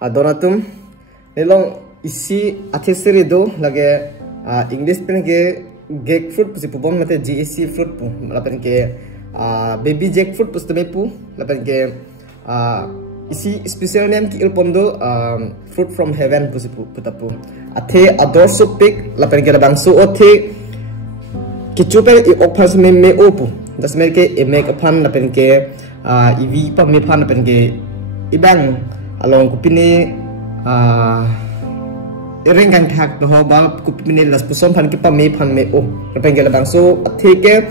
Donatum nelong isi accessory do lage English pen ke jackfruit pusi pupong mate GAC fruit pu lapen ke baby jackfruit pus teme pu lapen ke isi special name ki ilpondo fruit from heaven pusi pu putapu athe ador soup pick lapen ke labang so othe kichupe I opas me opu das merke e make upon lapen ke ivi pa me pan lapen ke ibang along kupini ring kan thak ho bal kupini las puson pan ki pa me pan me o lapen ke labang so athe ke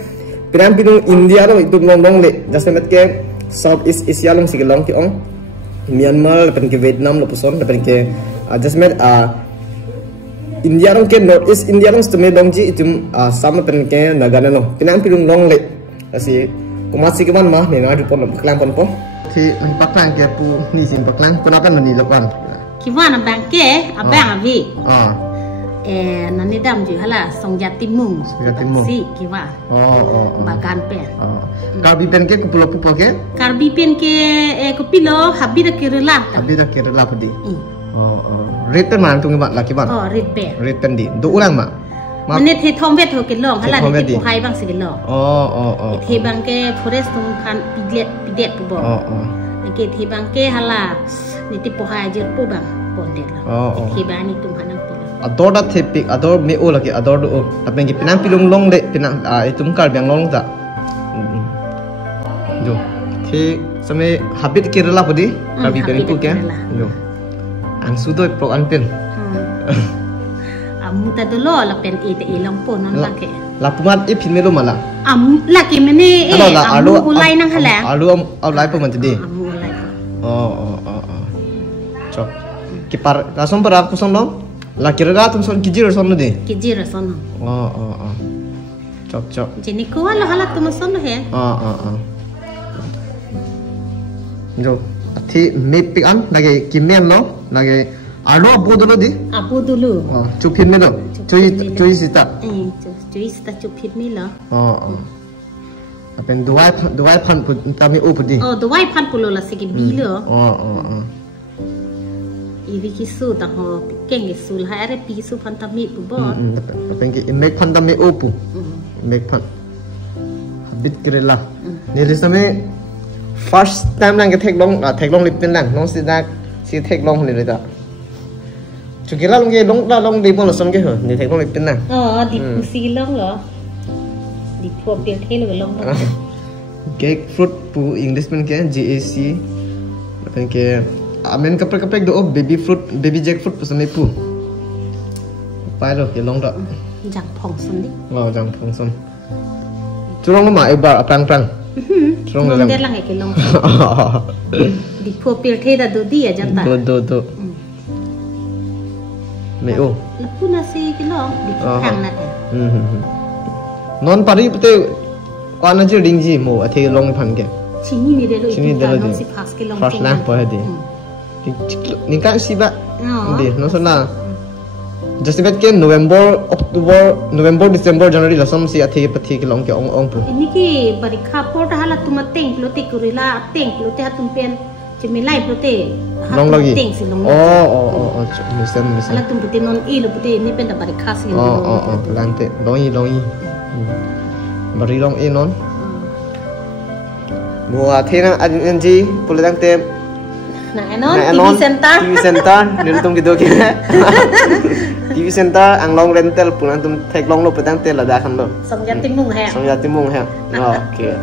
piram pinu India lo itu long le das merke South East Asia long sigilong ki ong Myanmar lapen ke Vietnam lo puson lapen ke just met India long ke North East India long steme dong ji itum sama pen ke nagana no pinang pilung long le asi kumasi ke man mah me ngadu pon klang pon po thi paklang ke pu ni sim paklang kenapa mani lapan kiwana bangke abang avi nani dam ju hala songjati mung si kiwa bagan pen karbi pen ke kupulo pupo ke karbi pen ke kupilo habira kirela padi red pen man tung mak laki ban red pen di do ulang mak mane the thom vet ho ke long hala ni ko hai bang se ke long the bang ke forest tung kan pidet pu bo ke the bang ke hala ni ti po hai jer pu bang pondet la the bang ni tum hanang pilo ador da the pik ador me o laki ador do tapen ke pinang pilung long le pinang itum kar bang long da jo the same habit kirela padi kabi pen pu ke jo ang sudoi pro an pen muta dulu la pen ite ilang po non laki lapungat ipin melo mala laki mene ulai nang hala ulai po man tadi ulai cok kipar langsung berapa son dong laki rela tum son kijir son de kijir son cok jeni ko wala hala tum son he jo athi me pik an lagi kimen no lagi Alo abu dulu di? Abu dulu. Cupin melo. Cuy sita. Cuy sita cupin melo. Apa yang dua pan pun kami upu di? Dua pan puluh lah segi bilo. Ini kisu dah ho keng kisu lah ada kisu pan tami pubo. Apa yang make pan tami upu? Make pan. Habit kerela. Ni lisame first time nang take long lipin lang. Nong si take long ni lita. Cukila long di pun langsung ke ho ni thek long ipin na di pusi long lo di pop dia thelo long cake fruit pu English men ke GAC apen ke amen kapek do baby jackfruit pu same pu pai lo ke long da jang phong son di jang phong son churong ma ebar apang churong lang lang ke long di pop dia theda do dia jata do Meo. Lapuna si kilong di kitang natin. Non pari pute kwana je ringji mo athe long phan ke. Chini ni delo non si pas kilong. First lamp pa de. Nika si ba. De no sana. Just bet ke November, December, January la som si athe pathi kilong ke ong pu. Ini ki barikha por hala tumateng lote kurila teng lote hatum pen Cemilai pute long lagi. Listen. Ala tum pute non ilo pute ni penda bari khasi. Lante longi. Bari long non. Mua thena anji pulang tem. TV center. Ni tum gitu ke. TV center ang long rental pulang tum tek long lo petang tel ada kan lo. Somjati mung he. Okay.